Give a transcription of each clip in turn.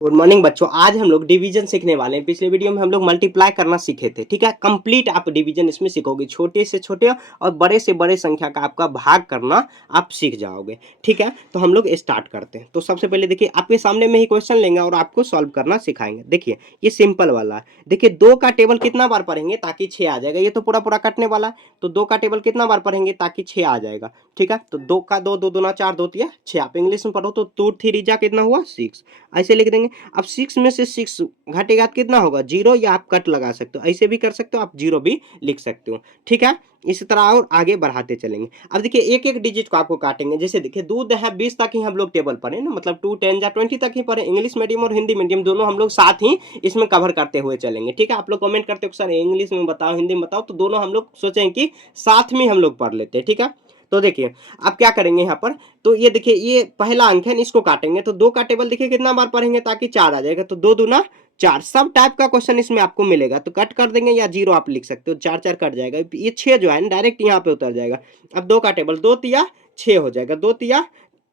Good morning बच्चों। आज हम लोग डिवीजन सीखने वाले हैं। पिछले वीडियो में हम लोग मल्टीप्लाई करना सीखे थे, ठीक है। कंप्लीट आप डिवीजन इसमें सीखोगे, छोटे से छोटे और बड़े से बड़े संख्या का आपका भाग करना आप सीख जाओगे, ठीक है। तो हम लोग स्टार्ट करते हैं। तो सबसे पहले देखिए, आपके सामने में ही क्वेश्चन लेंगे और आपको सॉल्व करना सिखाएंगे। देखिए ये सिंपल वाला है। देखिए 2 का टेबल कितना बार पढ़ेंगे ताकि 6 आ जाएगा। ये तो पूरा पूरा कटने वाला है, तो 2 का टेबल कितना बार पढ़ेंगे ताकि 6 आ जाएगा, ठीक है। तो 2 का 2, 2 दूना 4, 2 तिया 6। आप इंग्लिश में पढ़ो तो 2 3 जा कितना हुआ 6, ऐसे लिख देंगे। अब 6 में से 6 घटेगा तो कितना होगा 0, या आप कट लगा सकते हो, ऐसे भी कर सकते हो, आप 0 भी लिख सकते हो, ठीक है। इसी तरह और आगे बढ़ाते चलेंगे। अब देखिए एक एक डिजिट को आपको काटेंगे। जैसे देखिए दूध है 20 तक ही हम लोग टेबल पढ़े ना, मतलब 2 10 या 20 तक ही पढ़े। इंग्लिश मीडियम और हिंदी मीडियम दोनों हम लोग साथ ही इसमें कवर करते हुए चलेंगे, ठीक है। आप लोग कमेंट करते हो सर इंग्लिश में बताओ हिंदी में बताओ, तो दोनों हम लोग सोचें कि साथ में हम लोग पढ़ लेते हैं, ठीक है। तो देखिए अब क्या करेंगे यहाँ पर, तो ये देखिए ये पहला अंक है, इसको काटेंगे। तो 2 का टेबल देखिए कितना बार पढ़ेंगे ताकि 4 आ जाएगा। तो 2 दूना 4, सब टाइप का क्वेश्चन इसमें आपको मिलेगा। तो कट कर देंगे या 0 आप लिख सकते हो, 4 4 कट जाएगा। ये 6 जो है डायरेक्ट यहाँ पे उतर जाएगा। अब 2 का टेबल 2 तिया 6 हो जाएगा, 2 तिया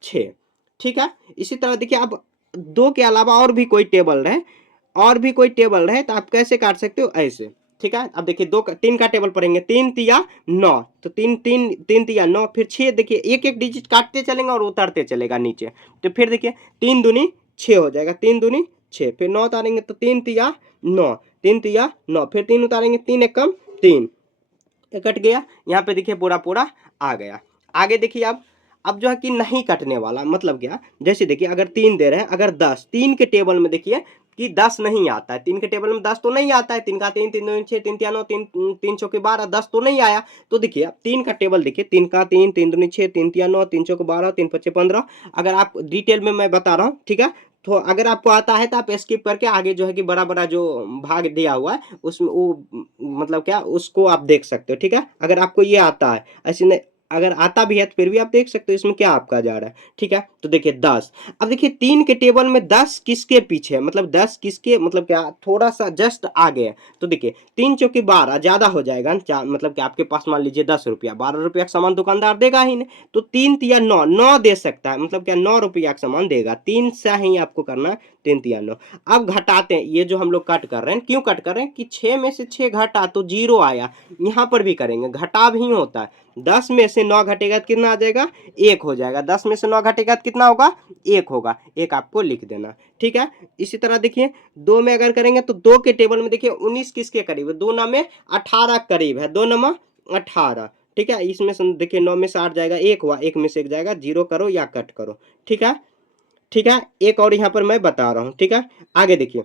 6, ठीक है। इसी तरह देखिए अब 2 के अलावा और भी कोई टेबल रहे, और भी कोई टेबल रहे, तो आप कैसे काट सकते हो, ऐसे, ठीक है। अब देखिए 3 का टेबल पढ़ेंगे, 3 तिया 9, तो 3 3 3 तिया 9, फिर 6। देखिए एक एक डिजिट काटते चलेंगे और उतरते चलेगा नीचे। तो फिर देखिए 3 दूनी 6 हो जाएगा, 3 दूनी 6, फिर 9 उतारेंगे तो 3 तिया 9, 3 तिया 9, फिर 3 उतारेंगे, 3 एकम 3, ये कट गया। यहाँ पे देखिए पूरा पूरा आ गया। आगे देखिए अब जो है कि नहीं कटने वाला, मतलब क्या, जैसे देखिए अगर 3 दे रहे हैं, अगर 10, 3 के टेबल में देखिए कि 10 नहीं आता है। 3 के टेबल में 10 तो नहीं आता है। 3 का 3, 3 दूनी 6, 3 तिया 9, 3 3 चौके 12, 10 तो नहीं आया। तो देखिए अब 3 का टेबल देखिए, 3 का 3, 3 दूनी 6, 3 तिया 9, 3 चौके 12, 3 पच्चे 15। अगर आप डिटेल में मैं बता रहा हूँ, ठीक है। तो अगर आपको आता है तो आप स्किप करके आगे जो है कि बड़ा बड़ा जो भाग दिया हुआ है उसमें वो मतलब क्या, उसको आप देख सकते हो, ठीक है। अगर आपको ये आता है, ऐसे नहीं, अगर आता भी है तो फिर भी आप देख सकते हो इसमें क्या आपका जा रहा है, ठीक है। तो देखिए 10, अब देखिए 3 के टेबल में 10 किसके पीछे है, मतलब 10 किसके, मतलब क्या थोड़ा सा जस्ट आगे है। तो देखिए 3 चौकी 12 ज्यादा हो जाएगा ना, मतलब कि आपके पास मान लीजिए 10 रुपया, 12 रुपया का सामान दुकानदार देगा ही नहीं। तो 3 तिया 9, 9 दे सकता है, मतलब क्या 9 रुपया का सामान देगा। 3 से ही आपको करना है, 3 तिया 9। अब घटाते हैं, ये जो हम लोग कट कर रहे हैं, क्यों कट कर रहे हैं कि 6 में से 6 घटा तो 0 आया। यहाँ पर भी करेंगे, घटाव ही होता है। 10 में से 9 घटेगा तो कितना आ जाएगा, 1 हो जाएगा। 10 में से 9 घटेगा तो कितना होगा, 1 होगा। 1 आपको लिख देना, ठीक है। इसी तरह देखिए 2 में अगर करेंगे तो 2 के टेबल में देखिए 19 किसके करीब है, 2 9 में 18 करीब है, 2 9 18, ठीक है। इसमें से देखिए 9 में से 8 जाएगा, 1 हुआ, 1 में से 1 जाएगा, 0 करो या कट करो, ठीक है। ठीक है, एक और यहाँ पर मैं बता रहा हूँ, ठीक है। आगे देखिए,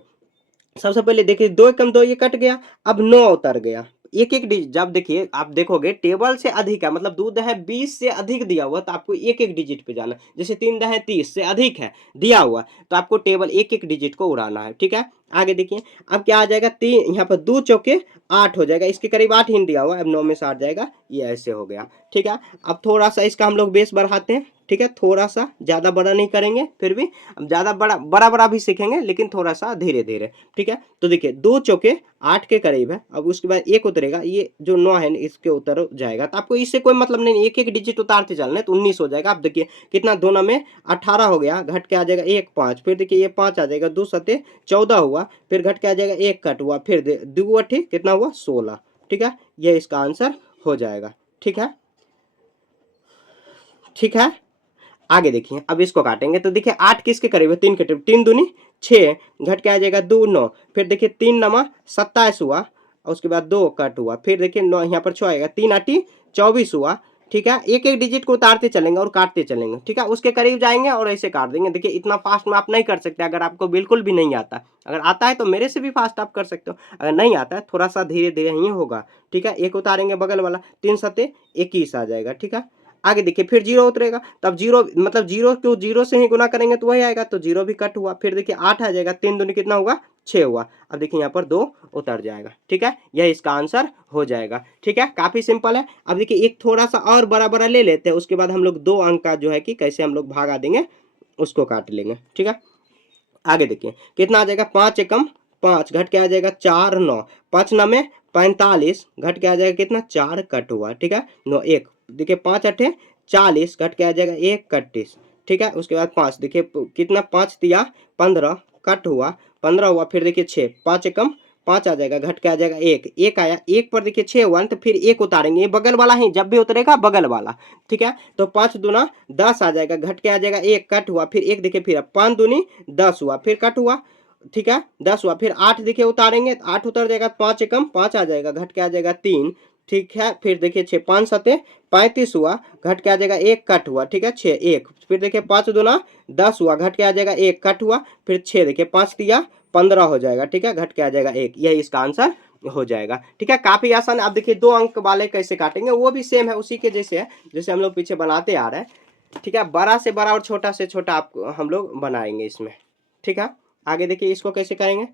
सबसे पहले देखिए 2 एकम 2, ये कट गया। अब 9 उतर गया। एक एक डिजिट, जब देखिए आप देखोगे टेबल से अधिक है, मतलब दूध है 20 से अधिक दिया हुआ, तो आपको एक एक डिजिट पे जाना। जैसे 3 है 30 से अधिक है दिया हुआ, तो आपको टेबल एक एक डिजिट को उड़ाना है, ठीक है। आगे देखिए अब क्या आ जाएगा, 3 यहाँ पर 2 चौके 8 हो जाएगा, इसके करीब 8 ही दिया हुआ, अब 9 में से 8 जाएगा, ये ऐसे हो गया, ठीक है। अब थोड़ा सा इसका हम लोग बेस बढ़ाते हैं, ठीक है। थोड़ा सा, ज्यादा बड़ा नहीं करेंगे, फिर भी अब ज्यादा बड़ा बड़ा बड़ा भी सीखेंगे, लेकिन थोड़ा सा धीरे धीरे, ठीक है। तो देखिए 2 चौके 8 के करीब है। अब उसके बाद 1 उतरेगा, ये जो 9 है इसके उतर जाएगा। तो आपको इससे कोई मतलब नहीं, एक एक डिजिट उतारते चलना है, तो 19 हो जाएगा। अब देखिए कितना, 2 9 में 18 हो गया, घट के आ जाएगा 1 5, फिर देखिए ये 5 आ जाएगा, 2 सते 14 हुआ, फिर घट के आ जाएगा 1 कट हुआ, फिर 2 ठीक कितना हुआ 16, ठीक है। ये इसका आंसर हो जाएगा, ठीक है, ठीक है। आगे देखिए अब इसको काटेंगे, तो देखिए 8 किसके करीब है, 3 के करीब, 3 दूनी 6, घट के आ जाएगा 2 9, फिर देखिए 3 नमा 27 हुआ, और उसके बाद 2 कट हुआ, फिर देखिए 9 यहाँ पर 6 आएगा, 3 8 24 हुआ, ठीक है। एक एक डिजिट को उतारते चलेंगे और काटते चलेंगे, ठीक है। उसके करीब जाएंगे और ऐसे काट देंगे। देखिए इतना फास्ट में आप नहीं कर सकते, अगर आपको बिल्कुल भी नहीं आता। अगर आता है तो मेरे से भी फास्ट आप कर सकते हो, अगर नहीं आता है थोड़ा सा धीरे धीरे ही होगा, ठीक है। एक उतारेंगे बगल वाला, 3 सते 21 आ जाएगा, ठीक है। आगे देखिए फिर 0 उतरेगा, तब 0 मतलब 0 को 0 से ही गुना करेंगे तो वही आएगा, तो 0 भी कट हुआ। फिर देखिए 8 आ जाएगा, 3 दूनी कितना हुआ 6 हुआ। अब देखिए यहाँ पर 2 उतर जाएगा, ठीक है। यह इसका आंसर हो जाएगा, ठीक है। काफी सिंपल है। अब देखिए एक थोड़ा सा और बड़ा बड़ा ले लेते हैं, उसके बाद हम लोग 2 अंक का जो है कि कैसे हम लोग भागा देंगे उसको काट लेंगे, ठीक है। आगे देखिए कितना आ जाएगा, 5 एकम 5, घट के आ जाएगा 4 9, 5 9 में 45, घट के आ जाएगा कितना 4 कट हुआ, ठीक है। 9 1, देखिए 5 8 40, घट के आ जाएगा 1 31, ठीक है। उसके बाद 5 देखिए कितना, 5 तिया 15, कट हुआ 15 हुआ, फिर देखिए 6, 5 एकम 5 आ जाएगा, घट के आ जाएगा 1, 1 आया, 1 पर देखिए 6 हुआ तो फिर 1 उतारेंगे, ये बगल वाला ही जब भी उतरेगा बगल वाला, ठीक है। तो 5 दूना 10 आ जाएगा, घट के आ जाएगा 1, कट हुआ, फिर 1 देखिए, फिर 5 दूनी 10 हुआ, फिर कट हुआ, ठीक है 10 हुआ, फिर 8 देखिए उतारेंगे, 8 उतर जाएगा, 5 एकम 5 आ जाएगा, घट के आ जाएगा 3, ठीक है। फिर देखिए 6, 5 सते 35 हुआ, घट के आ जाएगा 1, कट हुआ, ठीक है 6, 1, फिर देखिए 5 दूना 10 हुआ, घट के आ जाएगा 1, कट हुआ, फिर 6 देखिए 5 दिया 15 हो जाएगा, ठीक है, घट के आ जाएगा 1, यही इसका आंसर हो जाएगा, ठीक है। काफी आसान। आप देखिए 2 अंक वाले कैसे काटेंगे, वो भी सेम है, उसी के जैसे है जैसे हम लोग पीछे बनाते आ रहे हैं, ठीक है। बड़ा से बड़ा और छोटा से छोटा आपको हम लोग बनाएंगे इसमें, ठीक है। आगे देखिए इसको कैसे करेंगे,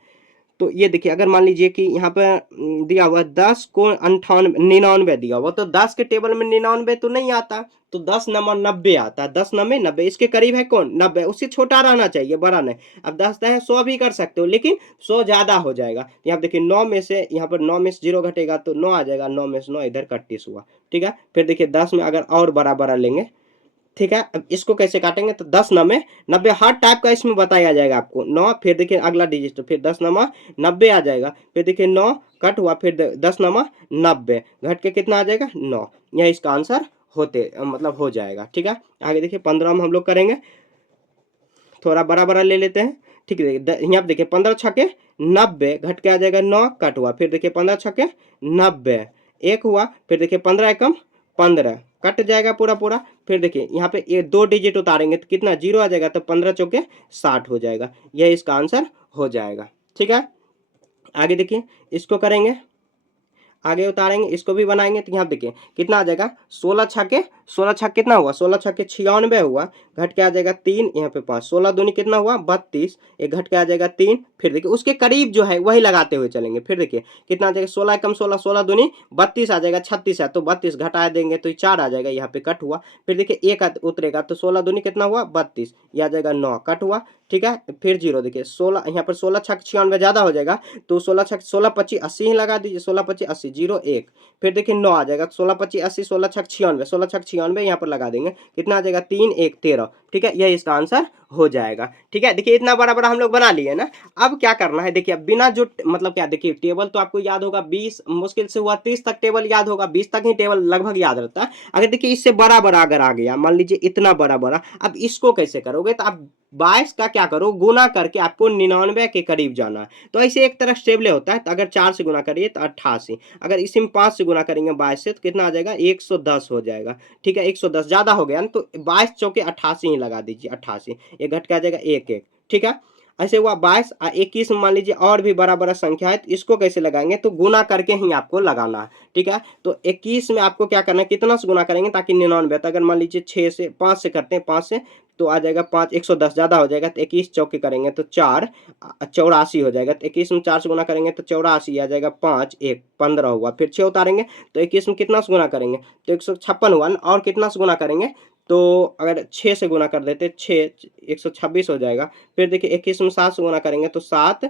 तो ये देखिए अगर मान लीजिए कि यहाँ पर दिया हुआ 10 को 98 99 दिया हुआ, तो 10 के टेबल में 99 तो नहीं आता, तो 10 नंबर 90 आता है, 10 नंबर 90, इसके करीब है कौन 90, उससे छोटा रहना चाहिए, बड़ा नहीं। अब 10 है 100 भी कर सकते हो, लेकिन 100 ज्यादा हो जाएगा। यहाँ देखिए 9 में से, यहाँ पर 9 में से 0 घटेगा तो 9 आ जाएगा, 9 में से 9 इधर 31 हुआ, ठीक है। फिर देखिए 10 में अगर और बड़ा बड़ा लेंगे, ठीक है। अब इसको कैसे काटेंगे, तो 10 नंबे 90 हर टाइप का इसमें बताया जाएगा आपको, 9 फिर देखिए अगला डिजिट, तो फिर 10 नंबर 90 आ जाएगा, फिर देखिए 9 कट हुआ, फिर 10 नंबर 90, घट के कितना आ जाएगा 9, यह इसका आंसर होते मतलब हो जाएगा, ठीक है। आगे देखिए 15 में हम लोग करेंगे, थोड़ा बड़ा बड़ा ले लेते हैं, ठीक है। यहाँ पे देखिए 15 छके 90, घट के आ जाएगा 9, कट हुआ, फिर देखिए 15 छके 90, 1 हुआ, फिर देखिए 15 एकम 15, कट जाएगा पूरा पूरा, फिर देखिए यहाँ पे ये 2 डिजिट उतारेंगे तो कितना 0 आ जाएगा, तो 15 चौके 60 हो जाएगा, यह इसका आंसर हो जाएगा, ठीक है। आगे देखिए इसको करेंगे, आगे उतारेंगे, इसको भी बनाएंगे, तो यहाँ देखिए कितना आ जाएगा 16 छक्के 16 छक्के कितना हुआ, 16 छक्के 96 हुआ, घट के आ जाएगा 3, यहाँ पे 5, 16 दूनी कितना हुआ 32, एक घट के आ जाएगा 3, फिर देखिए उसके करीब जो है वही लगाते हुए चलेंगे, फिर देखिए कितना आ जाएगा 16 कम 16, 16 दूनी 32 आ जाएगा, 36 है तो 32 घटा देंगे तो 4 आ जाएगा, यहाँ पे कट हुआ, फिर देखिए 1 उतरेगा तो 16 दूनी कितना हुआ 32, यह आ जाएगा 9, कट हुआ, ठीक है। फिर 0 देखिए 16, यहाँ पर 16 छक 96 ज्यादा हो जाएगा, तो 16 छक 16 25 80 ही लगा दीजिए, 16 25 80 0 1, फिर देखिए 9 आ जाएगा, 16 25 80 16 छक 96, 16 छक 96 यहाँ पर लगा देंगे, कितना आ जाएगा 3 1 13, ठीक है, यह इसका आंसर हो जाएगा, ठीक है। देखिए इतना बड़ा बड़ा हम लोग बना लिए ना, अब क्या करना है देखिए, बिना जो मतलब क्या देखिए टेबल तो आपको याद होगा 20 मुश्किल से हुआ 30 तक टेबल याद होगा, 20 तक ही टेबल लगभग याद रहता है। अगर देखिए इससे बड़ा बड़ा अगर आ गया, मान लीजिए इतना बड़ा बड़ा, अब इसको कैसे करोगे, तो आप 22 का क्या करो गुना करके आपको 99 के करीब जाना है, तो ऐसे एक तरह स्टेबले होता है, तो अगर 4 से गुना करिए तो 88, अगर इसी में 5 से गुना करेंगे 22 से तो कितना आ जाएगा 110 हो जाएगा, ठीक है। 110 ज्यादा हो गया ना, तो 22 चौके 88 ही लगा दीजिए, 88 एक घट के आ जाएगा 1 1, ठीक है। ऐसे हुआ 22 और 21 में मान लीजिए और भी बड़ा बड़ा संख्या है, तो इसको कैसे लगाएंगे, तो गुना करके ही आपको लगाना है, ठीक है। तो 21 में आपको क्या करना है, कितना से गुना करेंगे ताकि 99, तो अगर मान लीजिए 6 से 5 से करते हैं, 5 से तो आ जाएगा 5, 110 ज्यादा हो जाएगा, तो 21 चौके करेंगे तो 4 84 हो जाएगा, तो 21 में 4 से गुना करेंगे तो 84 आ जाएगा, 5 1 15 हुआ, फिर 6 उतारेंगे तो 21 में कितना से गुना करेंगे तो 156 हुआ, और कितना से गुना करेंगे, तो अगर 6 से गुना कर देते 6 126 हो जाएगा, फिर देखिए 21 में 7 से गुना करेंगे तो 7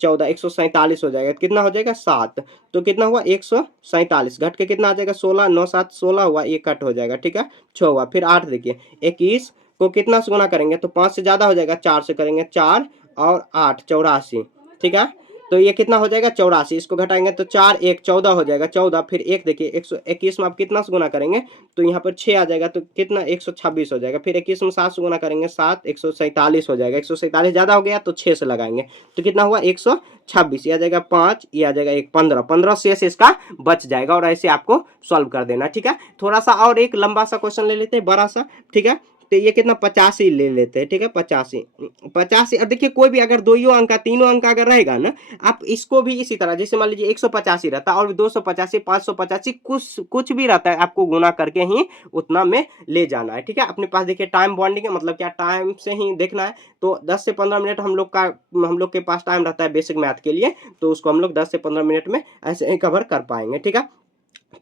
14 147 हो जाएगा, कितना हो जाएगा 7, तो कितना हुआ 147, घट के कितना आ जाएगा 16, 9 7 16 हुआ, ये कट हो जाएगा, ठीक है 6 हुआ, फिर 8 देखिए 21 को कितना से गुना करेंगे तो 5 से ज्यादा हो जाएगा, 4 से करेंगे 4 और 8 84, ठीक है। तो ये कितना हो जाएगा 84, इसको घटाएंगे तो 4 1 14 हो जाएगा, 14 फिर 1 देखिए 121 में आप कितना से गुना करेंगे तो यहाँ पर 6 आ जाएगा, तो कितना 126 हो जाएगा, फिर 21 में 7 से गुना करेंगे 7 147 हो जाएगा, 147 ज्यादा हो गया तो 6 से लगाएंगे तो कितना हुआ 126, ये आ जाएगा 5, ये आ जाएगा 1 15, 15 शेष इसका बच जाएगा, और ऐसे आपको सॉल्व कर देना, ठीक है। थोड़ा सा और एक लंबा सा क्वेश्चन ले लेते हैं बड़ा सा, ठीक है। तो ये कितना 85 ले लेते हैं, ठीक है 85 85, और देखिए कोई भी अगर 2 अंक का 3 अंक का अगर रहेगा ना, आप इसको भी इसी तरह जैसे मान लीजिए 185 रहता है और 285 585 कुछ कुछ भी रहता है, आपको गुना करके ही उतना में ले जाना है, ठीक है। अपने पास देखिए टाइम बॉन्डिंग मतलब क्या टाइम से ही देखना है, तो 10 से 15 मिनट हम लोग के पास टाइम रहता है बेसिक मैथ के लिए, तो उसको हम लोग 10 से 15 मिनट में ऐसे ही कवर कर पाएंगे, ठीक है।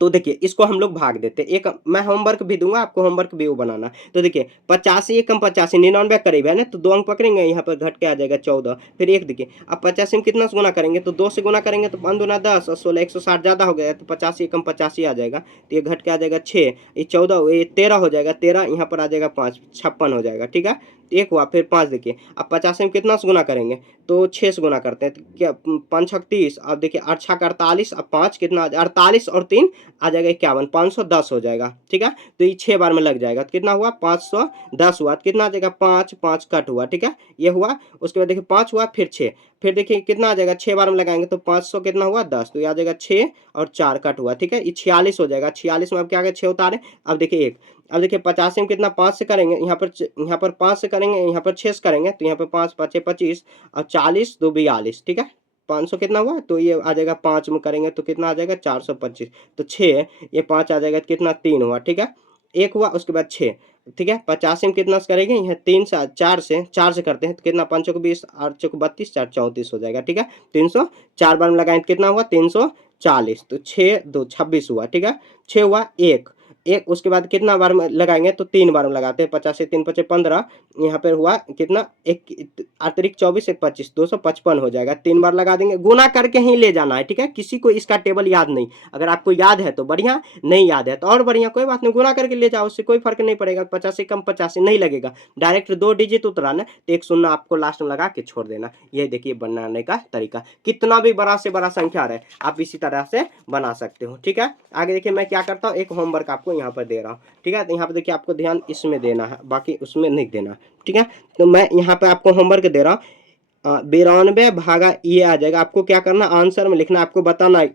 तो देखिए इसको हम लोग भाग देते, एक मैं होमवर्क भी दूंगा आपको, होमवर्क भी वो बनाना। तो देखिए 85 1 कम 85 99 करीब है ना, तो 2 अंक पकड़ेंगे, यहाँ पर घट के आ जाएगा 14, फिर 1 देखिए अब 85 में कितना से गुना करेंगे तो 2 से गुना करेंगे तो 5 दूना 10 और 16 160 ज्यादा हो गया, तो 85 कम 85 आ जाएगा, तो ये घट के आ जाएगा 6, ये 14 ये 13 हो जाएगा, 13 यहाँ पर आ जाएगा 5 56 हो जाएगा, ठीक है। 1 हुआ, फिर 5 देखिए, अब 85 में कितना से गुना करेंगे, तो 6 से गुना करते हैं, तो क्या 5 छक 30, अब देखिए 8 छक 48, अब 5 कितना 48 और 3 आ जाएगा 51, 510 हो जाएगा, ठीक है। तो ये 6 बार में लग जाएगा, तो कितना हुआ 510 हुआ, तो कितना आ जाएगा 5 5 कट हुआ, ठीक है, ये हुआ। उसके बाद देखिए 5 हुआ, फिर 6, फिर देखिए कितना आ जाएगा, 6 बार में लगाएंगे तो 500 कितना हुआ 10, तो ये आ जाएगा 6 और 4 कट हुआ, ठीक है, ये 46 हो जाएगा। 46 में अब क्या आ गया 6 उतारे, अब देखिए 1, अब देखिए 85 में कितना 5 से करेंगे, यहाँ पर 5 से करेंगे, यहाँ पर 6 से करेंगे, तो यहाँ पर 5 5 25 और 40 2 42, ठीक है, 500 कितना हुआ, तो ये आ जाएगा 5 में करेंगे तो कितना आ जाएगा 425, तो 6, ये 5 आ जाएगा तो कितना 3 हुआ, ठीक है, 1 हुआ, उसके बाद 6, ठीक है। 85 में कितना से करेंगे, यहाँ 3 से 4 से करते हैं, तो कितना 5 चौक 20, 8 चौक 32, 4 34 हो जाएगा, ठीक है। 300 4 बार में लगाएं तो कितना हुआ 340, तो 6 2 26 हुआ, ठीक है। 6 हुआ, 1 1, उसके बाद कितना बार में लगाएंगे, तो 3 बार में लगाते हैं, 50 से 3 पचे 15, यहाँ पर हुआ कितना, एक अतिरिक्त 24 1 25 255 हो जाएगा, 3 बार लगा देंगे, गुना करके ही ले जाना है, ठीक है। किसी को इसका टेबल याद नहीं, अगर आपको याद है तो बढ़िया, नहीं याद है तो और बढ़िया, कोई बात नहीं, गुना करके ले जाओ, उससे कोई फर्क नहीं पड़ेगा, 50 से कम 50 से नहीं लगेगा, डायरेक्ट 2 डिजिट उतराना, तो एक शून्य आपको लास्ट में लगा के छोड़ देना। ये देखिए बनाने का तरीका, कितना भी बड़ा से बड़ा संख्या रहे आप इसी तरह से बना सकते हो, ठीक है। आगे देखिए मैं क्या करता हूँ, एक होमवर्क आपको यहाँ पर दे रहा हूँ, ठीक है, तो यहाँ पे देखिए आपको ध्यान इसमें देना है, बाकी उसमें नहीं देना, ठीक है। तो मैं यहाँ पे आपको होमवर्क दे रहा हूँ, 92 भागा ये आ जाएगा, आपको क्या करना आंसर में लिखना, आपको बताना है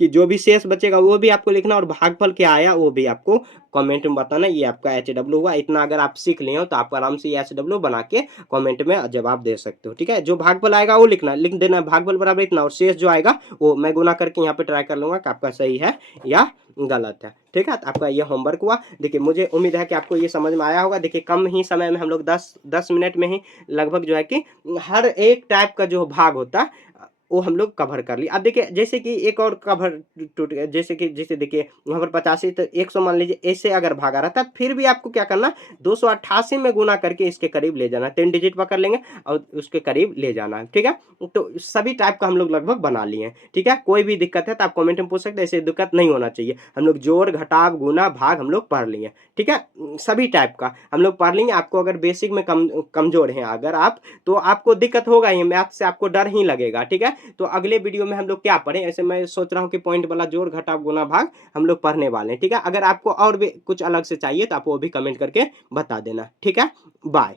कि जो भी शेष बचेगा वो भी आपको लिखना, और भागफल क्या आया वो भी आपको कमेंट में बताना। ये आपका HW हुआ, इतना अगर आप सीख लिए हो तो आप आराम से ये HW बना के कमेंट में जवाब दे सकते हो, ठीक है। जो भागफल आएगा वो लिखना, लिख देना भागफल बराबर इतना, और शेष जो आएगा वो मैं गुना करके यहाँ पे ट्राई कर लूंगा कि आपका सही है या गलत है, ठीक है। तो आपका ये होमवर्क हुआ। देखिए मुझे उम्मीद है कि आपको ये समझ में आया होगा। देखिए कम ही समय में हम लोग 10 मिनट में ही लगभग जो है कि हर एक टाइप का जो भाग होता है वो हम लोग कवर कर लिए। अब देखिए जैसे कि एक और कवर टूट गया, जैसे देखिए यहाँ पर 85 तो 100 मान लीजिए, ऐसे अगर भागा रहता है फिर भी आपको क्या करना, 288 में गुना करके इसके करीब ले जाना, 3 डिजिट पकड़ लेंगे और उसके करीब ले जाना है, ठीक है। तो सभी टाइप का हम लोग लगभग बना लिए हैं, ठीक है। कोई भी दिक्कत है तो आप कमेंट में पूछ सकते हैं, ऐसे दिक्कत नहीं होना चाहिए। हम लोग जोड़ घटाव गुना भाग हम लोग पढ़ लिए, ठीक है, सभी टाइप का हम लोग पढ़ लेंगे। आपको अगर बेसिक में कमजोर हैं अगर आप, तो आपको दिक्कत होगा ही, मैथ से आपको डर ही लगेगा, ठीक है। तो अगले वीडियो में हम लोग क्या पढ़ें, ऐसे मैं सोच रहा हूँ कि पॉइंट वाला जोड़ घटाव गुना भाग हम लोग पढ़ने वाले हैं, ठीक है। अगर आपको और भी कुछ अलग से चाहिए तो आप वो भी कमेंट करके बता देना, ठीक है। बाय।